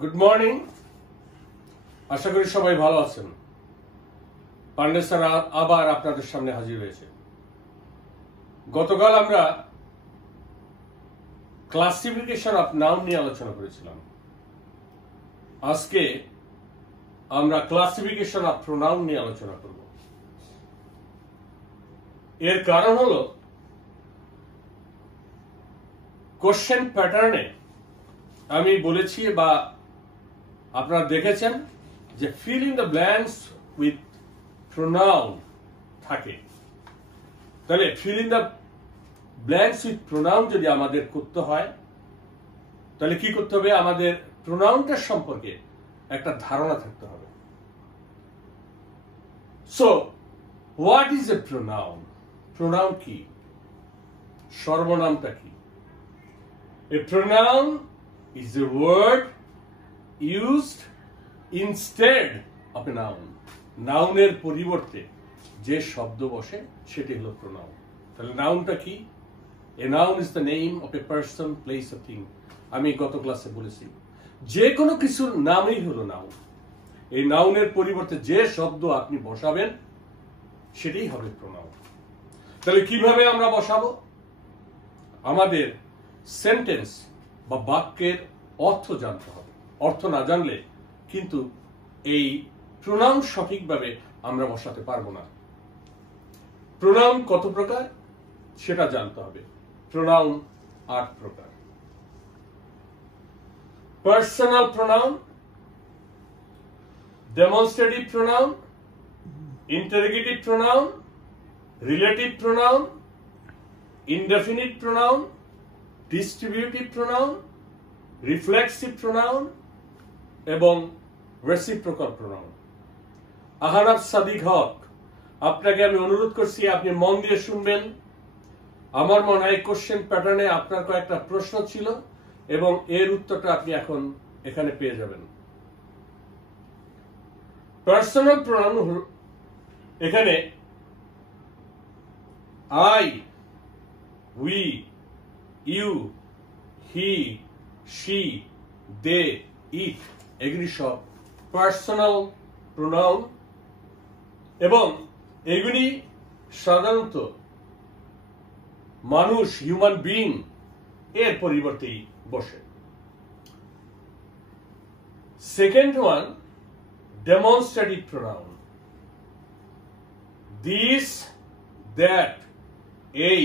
Good morning. আশা করি সবাই ভালো আছেন। পান্ডে স্যার আবার আপনাদের সামনে হাজির হয়েছে। গতকাল আমরা ক্লাসিফিকেশন অফ নাউন নিয়ে আলোচনা করেছিলাম। আজকে আমরা ক্লাসিফিকেশন অফ প্রোনাউন নিয়ে আলোচনা করব। এর কারণ হলো কোশ্চেন প্যাটার্নে আমি বলেছি বা আপনারা দেখেছেন যে fill in the blanks with pronoun থাকে। তাহলে fill in the blanks with pronoun যদি আমাদের করতে হয় তাহলে কি করতে হবে? আমাদের প্রোনাউনটার সম্পর্কে একটা ধারণা থাকতে হবে। So what is a pronoun? Pronoun কি? সর্বনামটা কি? A pronoun is a word used instead of a noun. নাউনের পরিবর্তে যে শব্দ বসে সেটি হলো প্রোনাউন। তাহলে নাউনটা কি? A noun is the name of a person, place, or thing. আমি গত ক্লাসে বলেছি যে কোনো কিছুর নামই হলো নাউন। এই নাউনের পরিবর্তে যে শব্দ আপনি বসাবেন সেটাই হবে প্রোনাউন। তাহলে কিভাবে আমরা বসাবো? আমাদের সেন্টেন্স বা বাক্যের অর্থ জানতে হবে। অর্থ না জানলে কিন্তু এই প্রোনাউন সঠিকভাবে আমরা বসাতে পারবো না। প্রোনাউন কত প্রকার সেটা জানতে হবে। প্রোনাউন 8 প্রকার। Personal pronoun, demonstrative pronoun, interrogative pronoun, relative pronoun, indefinite pronoun, distributive pronoun, reflexive pronoun এবং রেসিপ্রোকাল প্রোনাউন। আহনাফ সাদিক হক, আপনাকে আমি অনুরোধ করছি আপনি মন দিয়ে শুনবেন। আমার মনে হয় কোশ্চেন প্যাটার্নে আপনার কয়েকটা প্রশ্ন ছিল এবং এর উত্তরটা আপনি এখন এখানে পেয়ে যাবেন। পার্সোনাল প্রোনাউন এখানে I, we, you, he, she, they, it এগুলি সব পার্সোনাল প্রোনাউন এবং এগুলি সাধারণত মানুষ, হিউম্যান বিইং এর পরিবর্তেই বসে। Second one, demonstrative pronoun. This, that, এই,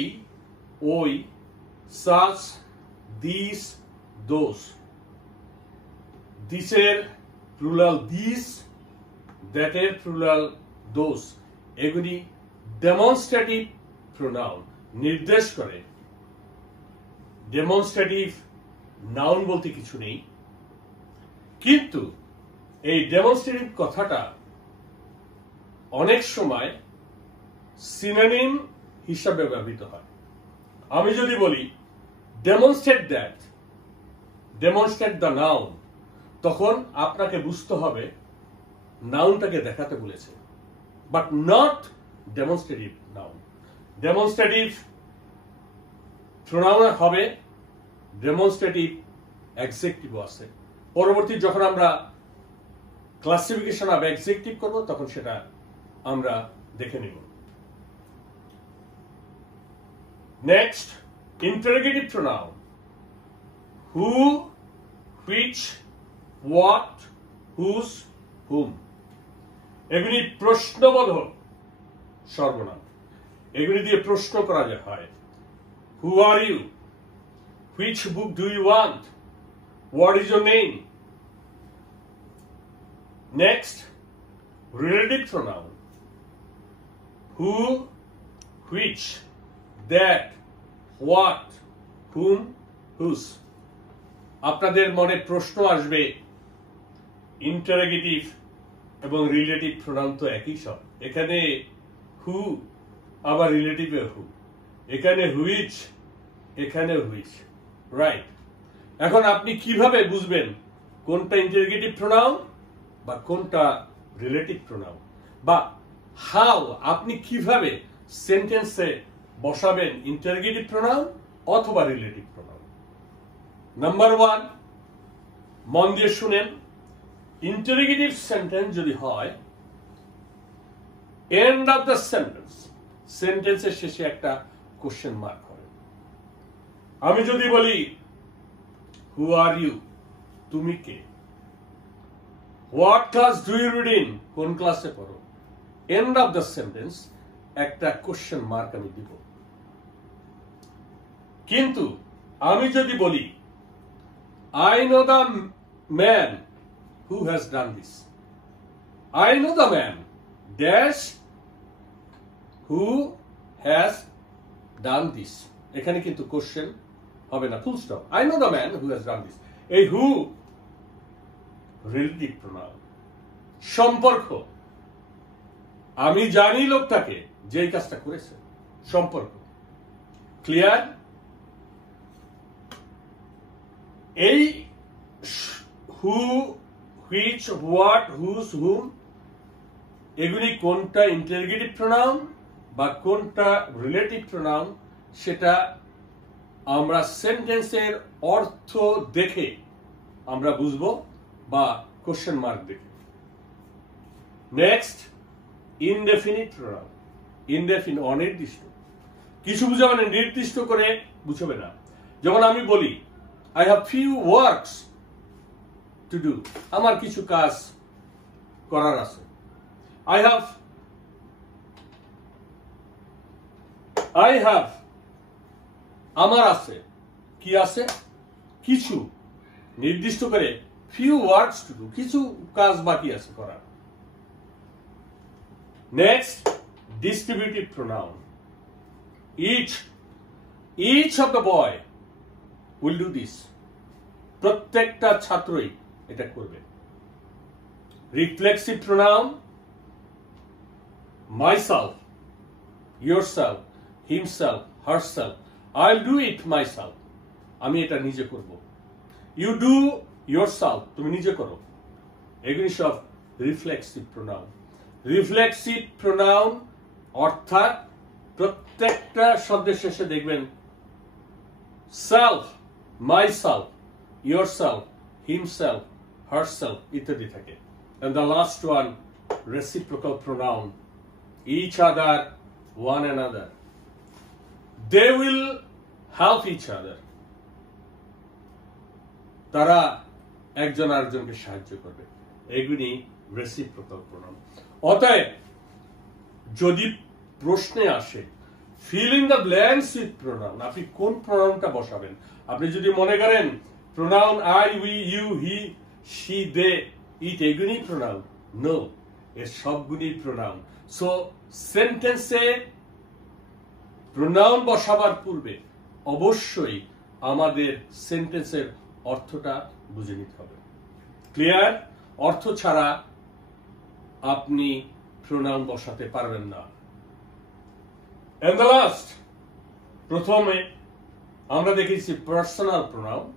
ওই, such, these, those. দিসের প্লুরাল দিস, দ্যাটের প্লুরাল দোস। এগুলি ডেমনস্ট্রেটিভ প্রোনাউন, নির্দেশ করে। ডেমনস্ট্রেটিভ নাউন বলতে কিছু নেই, কিন্তু এই ডেমনস্ট্রেটিভ কথাটা অনেক সময় সিনোনিম হিসাবে ব্যবহৃত হয়। আমি যদি বলি demonstrate that, demonstrate the noun, তখন আপনাকে বুঝতে হবে নাউনটাকে দেখাতে বলেছে, but not demonstrative noun. Demonstrative pronoun হবে, ডেমনস্ট্রেটিভ অ্যাডজেক্টিভ আছে। পরবর্তী যখন আমরা ক্লাসিফিকেশন অফ অ্যাডজেক্টিভ করব তখন সেটা আমরা দেখে নেব। Next, interrogative pronoun. Who, which, what, whose, whom. এগুলি প্রশ্নবোধক সর্বনাম। এগুলি দিয়ে প্রশ্ন করা হয়। Who are you? Which book do you want? What is your name? Next, relative pronoun. Who, which, that, what, whom, whose. আপনাদের মনে প্রশ্ন আসবে ইন্টারোগেটিভ এবং রিলেটিভ প্রোনাউন তো একই সব। এখানে হু আবার রিলেটিভে হু, এখানে হুইচ, এখানে হুইচ, রাইট। এখন আপনি কিভাবে বুঝবেন কোনটা ইন্টারোগেটিভ প্রোনাউন বা কোনটা রিলেটিভ প্রোনাউন, বা হাউ আপনি কিভাবে সেন্টেন্সে বসাবেন ইন্টারোগেটিভ প্রোনাউন অথবা রিলেটিভ প্রোনাউন? নাম্বার ওয়ান, মন দিয়ে শুনেন, ইন্টারোগেটিভ সেন্টেন্স যদি হয়, এন্ড অফ দ্য সেন্টেন্স, সেন্টেন্সের শেষে একটা কোশ্চেন মার্ক হয়। আমি যদি বলি হু আর ইউ, তুমি কে? What class do you read in, কোন ক্লাসে পড়ো? এন্ড অফ দ্য সেন্টেন্স একটা কোশ্চেন মার্ক আমি দিব। কিন্তু আমি যদি বলি I know the man who has done this, I know the man dash who has done this, এখানে কিন্তু কোশ্চেন হবে না, full stop. I know the man who has done this, এই who রিলেটিভ প্রোনাউন, সম্পর্ক। আমি জানি লোকটাকে যে এই কাজটা করেছে, সম্পর্ক। ক্লিয়ার? এই হু, হুইচ, হোয়াট, হুজ, হুম, এগুলি কোনটা ইন্টারোগেটিভ প্রোনাউন বা কোনটা রিলেটিভ প্রোনাউন সেটা আমরা সেন্টেন্সের অর্থ দেখে আমরা বুঝবো, বা কোশ্চেন মার্ক দেখে। Next, indefinite pronoun. ইনডেফিনিট, অনির্দিষ্ট। কিছু বুঝাবে না, নির্দিষ্ট করে বুঝবে না। যখন আমি বলি I have few works to do, আমার কিছু কাজ করার আছে। I have, আমার আছে, কি আছে? কিছু, নির্দিষ্ট করে few works to do, কিছু কাজ বাকি আছে করার। Next, distributive pronoun. each of the boy will do this, প্রত্যেকটা ছাত্রই এটা করবে। Reflexive pronoun, myself, yourself, himself, herself, I'll do it myself, আমি এটা নিজে করব। you do yourself, তুমি নিজে করো। এগুলি সব রিফ্লেক্সিভ প্রোনাউন। রিফ্লেক্সিভ প্রোনাউন অর্থাৎ প্রত্যেকটা শব্দের শেষে দেখবেন self, myself, yourself, himself, herself ইত্যাদি থাকে। And the last one, reciprocal pronoun, each other, one another, they will help each other, তারা একজন আরেকজনকে সাহায্য করবে। এগুলি reciprocal pronoun। অতএব যদি প্রশ্নে আসে fill in the blanks with pronoun, আপনি কোন প্রোনাউনটা বসাবেন? আপনি যদি মনে করেন pronoun I, we, you, he, she, they, it এগুলি প্রোনাউন, নো, এর সবগুলি প্রোনাউন। সো সেন্টেন্সে প্রোনাউন বসাবার পূর্বে অবশ্যই আমাদের সেন্টেন্সের অর্থটা বুঝে নিতে হবে। ক্লিয়ার? অর্থ ছাড়া আপনি প্রোনাউন বসাতে পারবেন না। And the last, প্রথমে আমরা দেখেছি পার্সোনাল প্রোনাউন।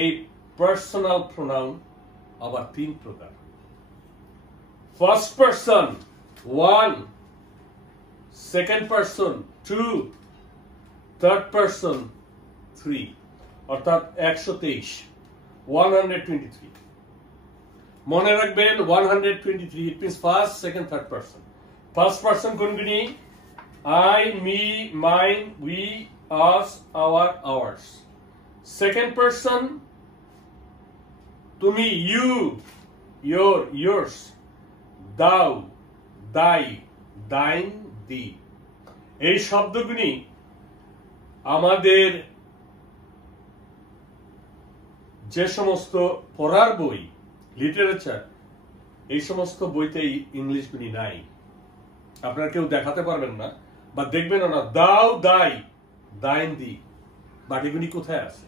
এই পার্সোনাল প্রোনাউন আবার তিন প্রকার। First person 1, second person 2, third person 3, অর্থাৎ 123, 123। মনে রাখবেন 123, it means first, second, third person. First person কোনগুলি? I, me, mine, we, us, our, ours. Second person, তুমি, you, your, yours, thou, thy, thine, thee। এই শব্দগুলি আমাদের যে সমস্ত পড়ার বই, লিটারেচার, এই সমস্ত বইতেই ইংলিশগুলি নাই। আপনারা কেউ দেখাতে পারবেন না বা দেখবেন না দাও, দাই, দাইন, দি, বাট এগুলি কোথায় আছে?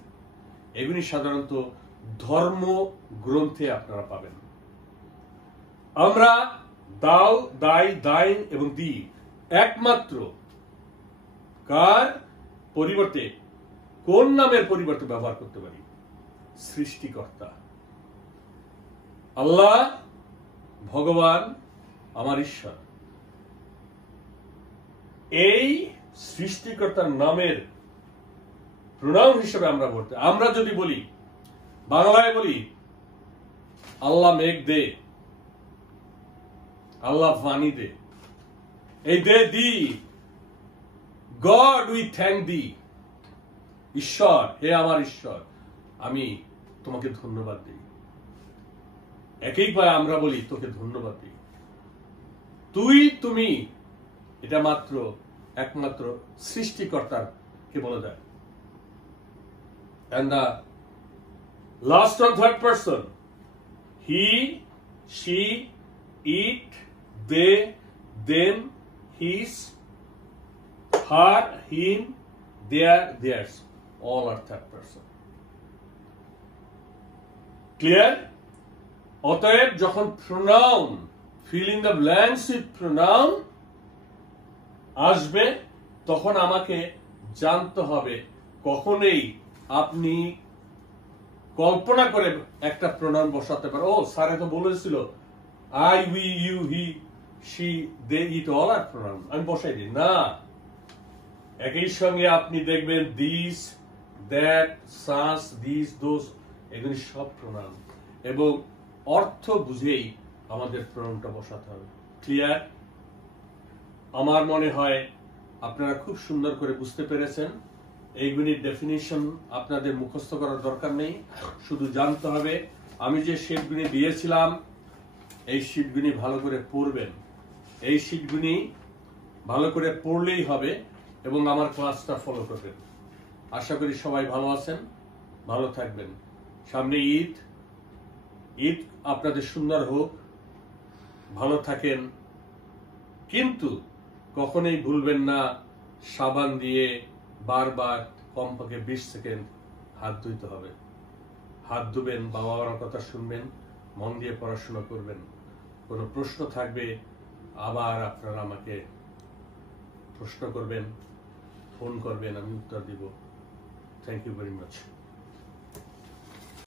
এগুলি সাধারণত ধর্ম গ্রন্থে আপনারা পাবেন। আমরা দাও, দাই, দাইন এবং দি একমাত্র কার পরিবর্তে, কোন নামের পরিবর্তে ব্যবহার করতে পারি? সৃষ্টিকর্তা, আল্লাহ, ভগবান, আমার ঈশ্বর। এই সৃষ্টিকর্তার নামের প্রোনাউন হিসেবে আমরা বলতে, আমরা যদি বলি, বাংলায় বলি আল্লাহ মেঘ দে, আল্লাহ পানি দে, এই দে দি, গড উই থ্যাংক দি, ঈশ্বর, হে আমার ঈশ্বর, আমি তোমাকে ধন্যবাদ দিই। একই পায়ে আমরা বলি তোকে ধন্যবাদ দিই। তুই, তুমি, এটা মাত্র একমাত্র সৃষ্টিকর্তার কে বলা যায়। And the last and third person, he, she, it, they, them, his, her, him, their, theirs, all are third person. Clear? অতএব যখন pronoun, filling the blanks with pronoun আসবে, তখন আমাকে জানতে হবে, কখনোই আপনি কল্পনা করে একটা প্রোনাউন বসাতে পারেন। ও স্যার তো বলেছিল I, we, you, he, she, they, it all are pronoun, আমি বসাই দিই না। একই সঙ্গে আপনি দেখবেন this, that, such, this, those, এগুলি সব প্রোনাউন, এবং অর্থ বুঝেই আমাদের প্রোনাউনটা বসাতে হবে। ক্লিয়ার? আমার মনে হয় আপনারা খুব সুন্দর করে বুঝতে পেরেছেন। এইগুলির ডেফিনিশন আপনাদের মুখস্থ করার দরকার নেই, শুধু জানতে হবে। আমি যে শীটগুলি দিয়েছিলাম, এই শীটগুলি ভালো করে পড়বেন। এই শীটগুলি ভালো করে পড়লেই হবে, এবং আমার ক্লাসটা ফলো করবেন। আশা করি সবাই ভালো আছেন, ভালো থাকবেন। সামনে ঈদ, ঈদ আপনাদের সুন্দর হোক, ভালো থাকেন। কিন্তু কখনোই ভুলবেন না সাবান দিয়ে বারবার কমপক্ষে 20 সেকেন্ড হাত ধুইতে হবে। হাত ধুবেন, বাবা মার কথা শুনবেন, মন দিয়ে পড়াশোনা করবেন। কোনো প্রশ্ন থাকবে আবার আপনারা আমাকে প্রশ্ন করবেন, ফোন করবেন, আমি উত্তর দিব। Thank you very much.